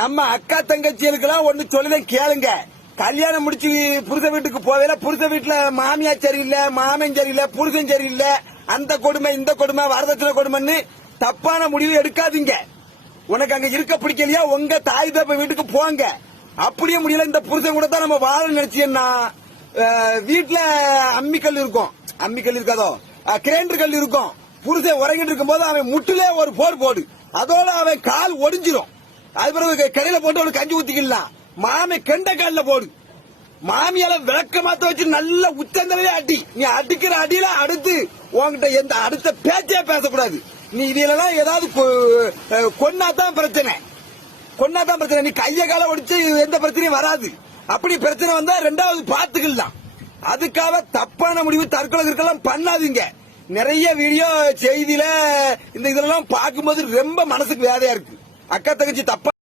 நம்ம அக்கா தங்கச்சிகளுக்கெல்லாம் ஒண்ணு சொல்லுத கேளுங்க. கல்யாணம் முடிச்சு புருஷ வீட்டுக்கு போவேல, புருஷ வீட்டுல மாமியா சரியில்லை, மாமன் சரியில்லை, புருஷன் சரியில்லை, அந்த கொடுமை இந்த கொடுமை வரதட்சணை கொடுமைன்னு தப்பான முடிவு எடுக்காதீங்க. உனக்கு அங்க இருக்க பிடிக்கலையா உங்க தாய் தப்ப வீட்டுக்கு போங்க. அப்படியே முடியல இந்த புருஷன் கூட தான் நம்ம வாழ நினைச்சீங்கன்னா வீட்டுல அம்மிக்கல் இருக்கும், அம்மிக்கல் இருக்காதோ கிரைண்டர் கல் இருக்கும். புருஷன் உறங்கிட்டு இருக்கும் போது அவன் முட்டிலே ஒரு போடு, அதோட அவன் கால் ஒடிஞ்சிரும். அது பிறகு கடையில போட்டு அவனுக்கு கஞ்சி ஊத்திக்கலாம். மாமி கெண்ட காலில் போடு. மாமியால விளக்க மாத்த வச்சு நல்ல உச்சந்தலையே அடி. நீ அடிக்கிற அடியில அடுத்து உன்கிட்ட எந்த அடுத்த பேச்சே பேசக்கூடாது. நீ இதெல்லாம் ஏதாவது கொன்னாதான் பிரச்சனை, கொன்னாதான் பிரச்சனை. நீ கைய கால ஒடிச்சு எந்த பிரச்சனையும் வராது. அப்படி பிரச்சனை வந்தா ரெண்டாவது பாத்துக்கலாம். அதுக்காக தப்பான முடிவு தற்கொலை இருக்கலாம் பண்ணாதீங்க. நிறைய வீடியோ செய்தியில இந்த இதெல்லாம் பார்க்கும்போது ரொம்ப மனசுக்கு வேதையா இருக்கு. அக்கா தங்கச்சி தப்பா